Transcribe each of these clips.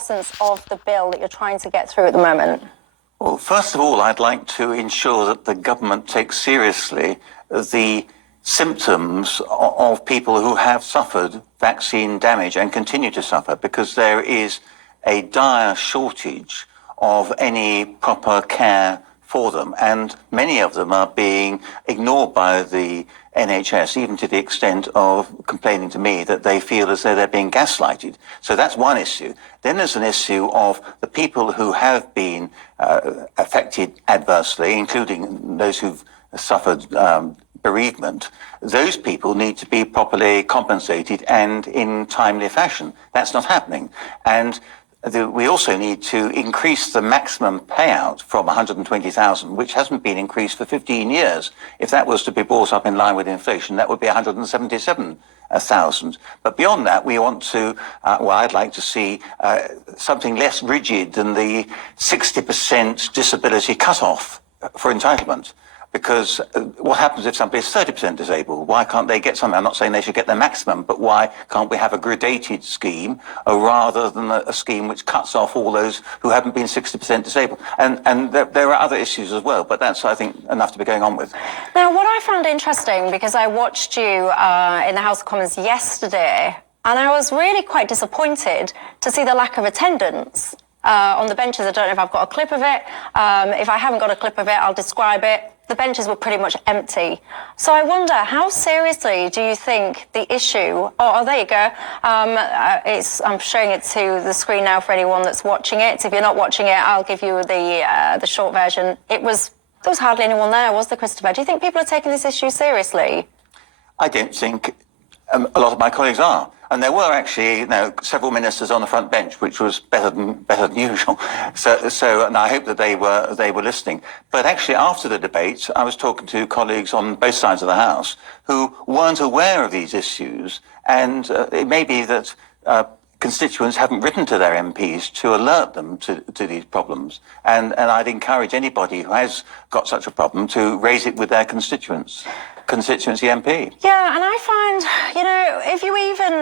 essence of the bill that you're trying to get through at the moment? Well, first of all, I'd like to ensure that the government takes seriously the symptoms of people who have suffered vaccine damage and continue to suffer, because there is a dire shortage of any proper care for them, and many of them are being ignored by the NHS, even to the extent of complaining to me that they feel as though they're being gaslighted. So that's one issue. Then there's an issue of the people who have been affected adversely, including those who've suffered bereavement. Those people need to be properly compensated and in timely fashion. That's not happening. And we also need to increase the maximum payout from 120,000, which hasn't been increased for 15 years. If that was to be brought up in line with inflation, that would be 177,000. But beyond that, we want to, I'd like to see something less rigid than the 60% disability cut-off for entitlement. Because what happens if somebody is 30% disabled? Why can't they get something? I'm not saying they should get their maximum, but why can't we have a gradated scheme rather than a scheme which cuts off all those who haven't been 60% disabled? And there are other issues as well, but that's, I think, enough to be going on with. Now, what I found interesting, because I watched you in the House of Commons yesterday, and I was really quite disappointed to see the lack of attendance on the benches. I don't know if I've got a clip of it. If I haven't got a clip of it, I'll describe it. The benches were pretty much empty. So I wonder, how seriously do you think the issue... Oh, there you go. I'm showing it to the screen now for anyone that's watching it. If you're not watching it, I'll give you the short version. There was hardly anyone there, was there, Christopher? Do you think people are taking this issue seriously? I don't think a lot of my colleagues are. And there were actually, several ministers on the front bench, which was better than usual. So, and I hope that they were listening. But actually, after the debate, I was talking to colleagues on both sides of the House who weren't aware of these issues, and it may be that constituents haven't written to their MPs to alert them to these problems. And I'd encourage anybody who has got such a problem to raise it with their constituency MP. Yeah, and I find, if you even,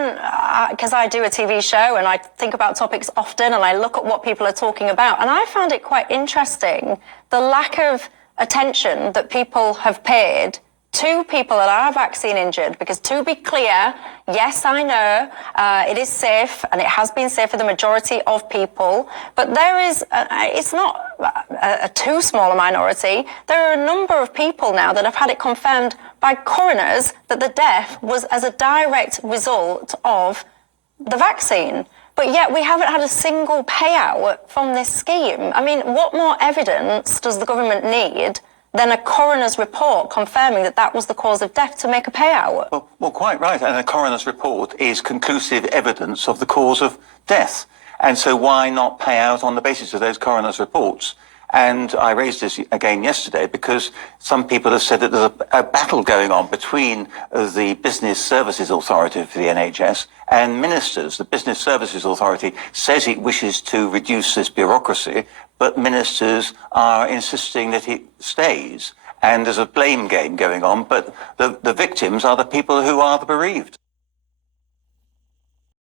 because I do a TV show and I think about topics often and I look at what people are talking about, and I found it quite interesting, the lack of attention that people have paid to people that are vaccine injured, because to be clear, yes, I know it is safe and it has been safe for the majority of people, but there is, it's not a too small a minority. There are a number of people now that have had it confirmed by coroners that the death was as a direct result of the vaccine. But yet we haven't had a single payout from this scheme. I mean, what more evidence does the government need than a coroner's report confirming that that was the cause of death to make a payout? Well, quite right. And a coroner's report is conclusive evidence of the cause of death. And so why not pay out on the basis of those coroner's reports? And I raised this again yesterday because some people have said that there's a battle going on between the Business Services Authority for the NHS and ministers. The Business Services Authority says it wishes to reduce this bureaucracy, but ministers are insisting that it stays. And there's a blame game going on, but the victims are the people who are the bereaved.